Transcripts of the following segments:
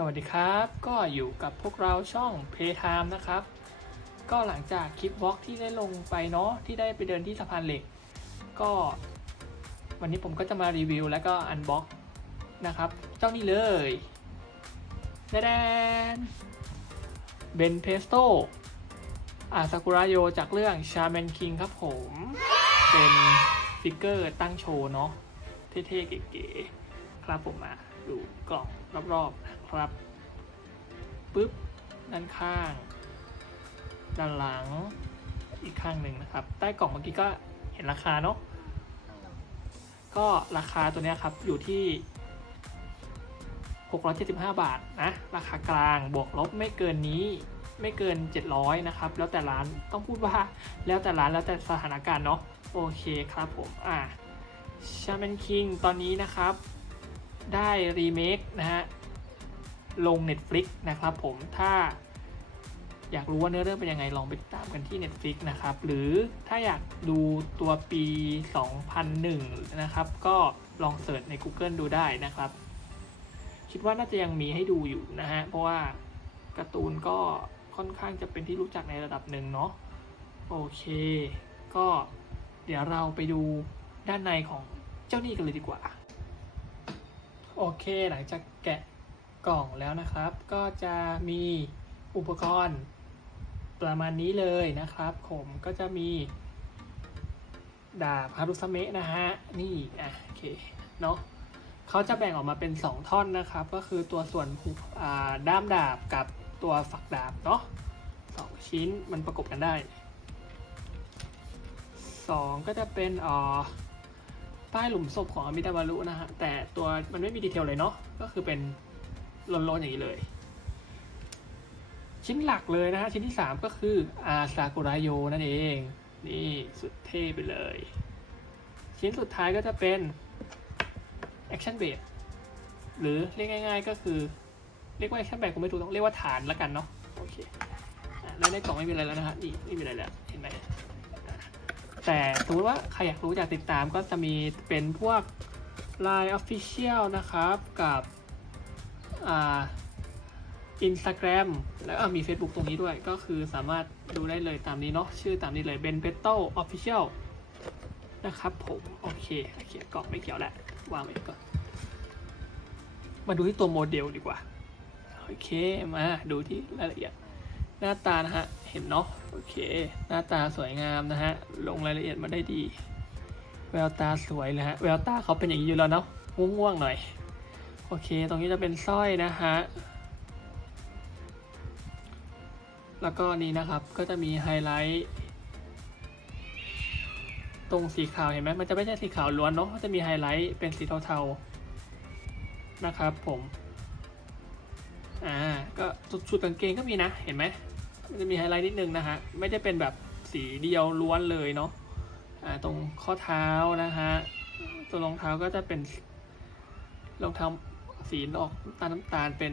สวัสดีครับ ก็อยู่กับพวกเราช่อง Playtime นะครับ ก็หลังจากคลิปวอล์กที่ได้ลงไปเนาะที่ได้ไปเดินที่สะพานเหล็ก ก็ วันนี้ผมก็จะมารีวิวแล้วก็อันบ็อกนะครับ เจ้านี่เลยแดนเบนเพสโตอาซากุระโยจากเรื่อง Shaman King ครับผม เป็นฟิกเกอร์ตั้งโชว์เนาะเท่ๆเก๋ๆครับผมมา ดูกล่องรอบๆนะครับปึ๊บด้านข้าง ด้านหลังอีกข้างหนึ่งนะครับ ใต้กล่องเมื่อกี้ก็เห็นราคาเนาะก็ราคาตัวนี้ครับอยู่ที่ 675 บาทนะราคากลางบวกลบไม่เกินนี้ไม่เกิน 700 นะครับ แล้วแต่ร้านต้องพูดว่าแล้วแต่ร้านแล้วแต่สถานการณ์เนาะโอเคครับผมอ่าชา m มนคิงตอนนี้นะครับ ได้รีเมคนะฮะลง Netflix นะครับผมถ้าอยากรู้ว่าเนื้อเรื่องเป็นยังไงลองไปตามกันที่ Netflix นะครับ หรือถ้าอยากดูตัวปี 2001 นะครับ ก็ลองเสิร์ชใน Google ดูได้นะครับ คิดว่าน่าจะยังมีให้ดูอยู่นะฮะ เพราะว่าการ์ตูนก็ค่อนข้างจะเป็นที่รู้จักในระดับหนึ่งเนาะโอเค ก็เดี๋ยวเราไปดูด้านในของเจ้านี่กันเลยดีกว่า โอเคหลังจากแกะกล่องแล้วนะครับ ก็จะมีอุปกรณ์ประมาณนี้เลยนะครับ ผมก็จะมีดาบฮารุสเมะนะฮะ นี่อะโอเคเนาะเขาจะแบ่งออกมาเป็น 2 ท่อนนะครับ ก็คือตัวส่วนด้ามดาบกับตัวฝักดาบเนาะสองชิ้นมันประกบกันได้ 2 ก็จะเป็นอ่อ ป้หลุมศพของอมิตาบารุนะฮะ แต่ตัวมันไม่มีดีเทลเลยเนาะ ก็คือเป็นโลนๆอย่างนี้เลย ชิ้นหลักเลยนะฮะ ชิ้นที่ 3 ก็คืออาซากุระโยนั่นเอง นี่สุดเท่ไปเลย ชิ้นสุดท้ายก็จะเป็นแอคชั่นเบสหรือเรียกง่าย ๆ ก็คือ เรียกว่าแอคชั่นเบสคงไม่ถูกต้องเรียกว่าฐานละกันเนาะ โอเคแล้วในกล่องไม่มีอะไรแล้วนะฮะ นี่ไม่มีอะไรแล้ว แต่สมมติว่าใครอยากรู้อยากติดตามก็จะมีเป็นพวก Line Official นะครับ กับอ่า Instagram แล้วมี Facebook ตรงนี้ด้วยก็คือสามารถดูได้เลยตามนี้เนาะชื่อตามนี้เลย Ben p e t o Official นะครับผมโอเคโอเคกล่องไม่เกี่ยวแหละวางไว้ก่อนมาดูที่ตัวโมเดลดีกว่า โอเค มาดูที่รายละเอียด หน้าตานะฮะ เห็นเนาะ โอเค หน้าตาสวยงามนะฮะ ลงรายละเอียดมาได้ดี แววตาสวยเลยฮะ แววตาเขาเป็นอย่างนี้อยู่แล้วเนาะง่วงๆหน่อย โอเค ตรงนี้จะเป็นสร้อยนะฮะ แล้วก็นี่นะครับ ก็จะมีไฮไลท์ ตรงสีขาวเห็นไหมมันจะไม่ใช่สีขาวล้วนเนาะ มันจะมีไฮไลท์เป็นสีเทาๆ นะครับผม อ่าก็ชุดกางเกงก็มีนะเห็นไหมมันจะมีไฮไลท์นิดนึงนะฮะไม่ได้เป็นแบบสีเดียวล้วนเลยเนาะอ่าตรงข้อเท้านะฮะตัวรองเท้าก็จะเป็นรองเท้าสีออกน้ำตาลน้ำตาลเป็น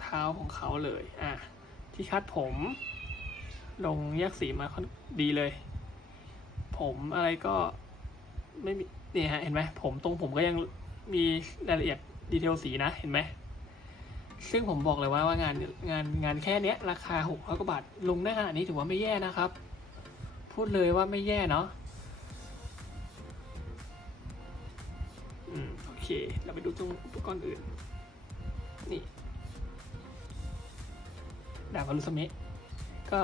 เท้าของเขาเลยอ่าที่คาดผม ลงแยกสีมาค่อนดีเลย ผมอะไรก็ไม่มีเนี่ยฮะเห็นไหมผมตรงผมก็ยังมีรายละเอียดดีเทลสีนะเห็นไหม ซึ่งผมบอกเลยว่าว่างานงานงานแค่เนี้ยราคาหกร้อยกว่าบาทลงได้ขนาดนี้ถือว่าไม่แย่นะครับ พูดเลยว่าไม่แย่เนาะอืมโอเค เราไปดูตรงอุปกรณ์อื่น นี่ดาบอลุสเมะก็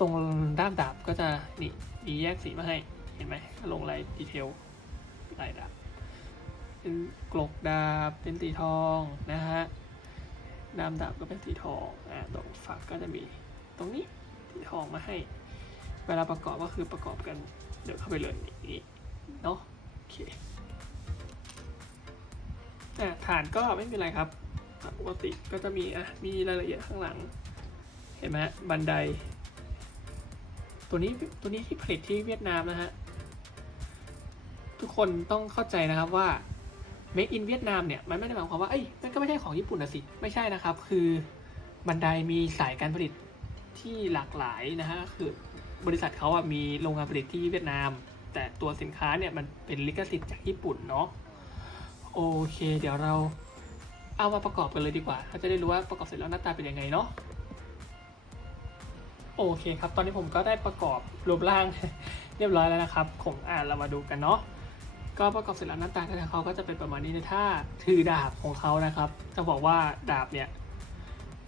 ตรงด้ามดาบก็จะนี่มีแยกสีมาให้เห็นไหมลงลายดีเทลลายดาบเป็นกลกดาบเป็นสีทองนะฮะ ด้ามดาบก็เป็นสีทองอ่าตรงฝักก็จะมีตรงนี้สีทองมาให้ เวลาประกอบก็คือประกอบกันเดี๋ยวเข้าไปเลยนี่เนาะโอเคอ่าฐานก็ไม่มีอะไรครับปกติก็จะมีอะมีรายละเอียดข้างหลัง เห็นไหมบันได ตัวนี้ตัวนี้ที่ผลิตที่เวียดนามนะฮะทุกคนต้องเข้าใจนะครับว่า Make in เวียดนามเนี่ยมันไม่ได้หมายความว่าเอ้ยมันก็ไม่ใช่ของญี่ปุ่นนะสิไม่ใช่นะครับ คือบันไดมีสายการผลิตที่หลากหลายนะฮะคือบริษัทเขาอะมีโรงงานผลิตที่เวียดนาม แต่ตัวสินค้าเนี่ยมันเป็นลิขสิทธิ์จากญี่ปุ่นเนาะโอเค เดี๋ยวเราเอามาประกอบกันเลยดีกว่าเราจะได้รู้ว่าประกอบเสร็จแล้วหน้าตาเป็นยังไงเนาะโอเคครับ ตอนนี้ผมก็ได้ประกอบรูปร่างเรียบร้อยแล้วนะครับผมอ่านเรามาดูกันเนาะ ก็ประกอบเสร็จแล้วหน้าตาของเขาก็จะเป็นประมาณนี้ในท่าถือดาบของเขานะครับ จะบอกว่าดาบเนี่ย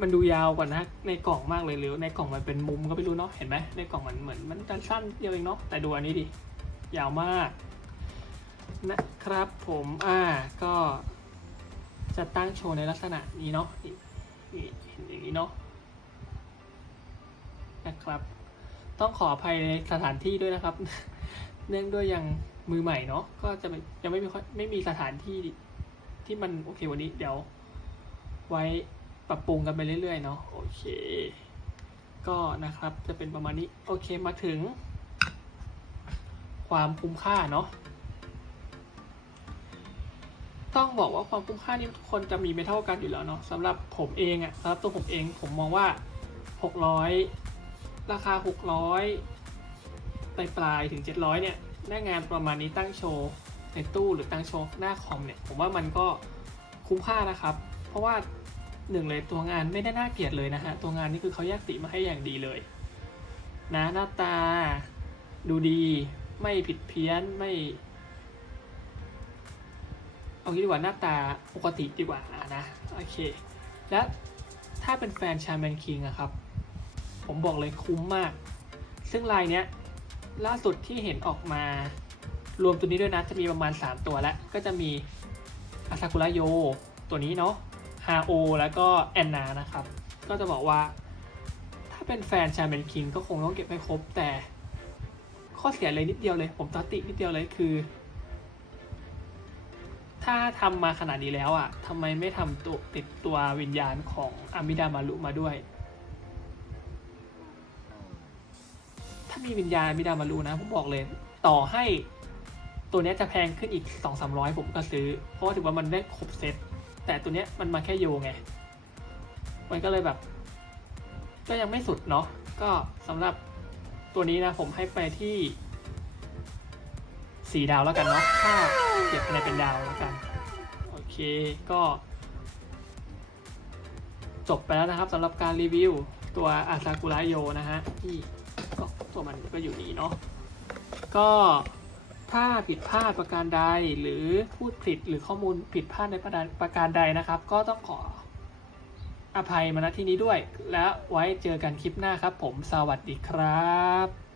มันดูยาวกว่านะในกล่องมากเลยหรือในกล่องมันเป็นมุมก็ไม่รู้เนาะเห็นไหมในกล่องมันเหมือนมันสั้นเดียวเองเนาะแต่ดูอันนี้ดิยาวมากนะครับผมอ่าก็จะตั้งโชว์ในลักษณะนี้เนาะนี่นี่เห็นอย่างนี้เนาะนะครับ ต้องขออภัยในสถานที่ด้วยนะครับ เนื่องด้วยยัง มือใหม่เนาะก็จะยังไม่มีค่อยไม่มีสถานที่ที่มันโอเควันนี้เดี๋ยว ไว้ปรับปรุงกันไปเรื่อยๆเนาะโอเค ก็นะครับจะเป็นประมาณนี้โอเคมาถึง ความคุ้มค่าเนาะต้องบอกว่าความคุ้มค่านี่ทุกคนจะมีไม่เท่ากันอยู่แล้วเนาะสำหรับผมเองอะสำหรับตัวผมเองผมมองว่า 600 ราคา 600ปลายปลายๆถึง 700เนี่ย หน้างานประมาณนี้ตั้งโชว์ในตู้หรือตั้งโชว์หน้าคอมเนี่ยผมว่ามันก็คุ้มค่านะครับ เพราะว่าหนึ่งเลยตัวงานไม่ได้น่าเกลียดเลยนะฮะตัวงานนี่คือเขาแยกสีมาให้อย่างดีเลยนะหน้าตาดูดีไม่ผิดเพี้ยนไม่ เอางี้ดีกว่าหน้าตาปกติดีกว่าอะนะโอเค และถ้าเป็นแฟนชาแมนคิงอะครับ ผมบอกเลยคุ้มมาก ซึ่งลายเนี้ย ล่าสุดที่เห็นออกมา รวมตัวนี้ด้วยนะ จะมีประมาณ 3 ตัวแล้ว ก็จะมีอาซากุระโยตัวนี้เนาะฮาโอแล้วก็แอนนานะครับ ก็จะบอกว่าถ้าเป็นแฟนชาแมนคิงก็คงต้องเก็บให้ครบ แต่ข้อเสียเลยนิดเดียวเลย ผมตัดตินิดเดียวเลยคือ ถ้าทำมาขนาดนี้แล้วอะทำไมไม่ทำตัวติดตัววิญญาณของอามิดามารุมาด้วย มีวิญญาณมิดามารูนะผมบอกเลยต่อให้ตัวนี้จะแพงขึ้นอีกสองสามร้อยผมก็ซื้อ เพราะว่าถือว่ามันได้ครบเซตแต่ตัวนี้มันมาแค่โยไง มันก็เลยแบบ ก็ยังไม่สุดเนาะก็สำหรับตัวนี้นะผมให้ไปที่สี่ดาวแล้วกันเนาะถ้าเก็บคะแนนเป็นดาวแล้วกัน โอเคก็ จบไปแล้วนะครับสำหรับการรีวิวตัวอาซากุระโยนะฮะที่ ก็ตัวมันก็อยู่นี่เนาะก็ถ้าผิดพลาดประการใดหรือพูดผิดหรือข้อมูลผิดพลาดในประการประการใดนะครับ ก็ต้องขออภัยมาณที่นี้ด้วย และไว้เจอกันคลิปหน้าครับ ผมสวัสดีครับ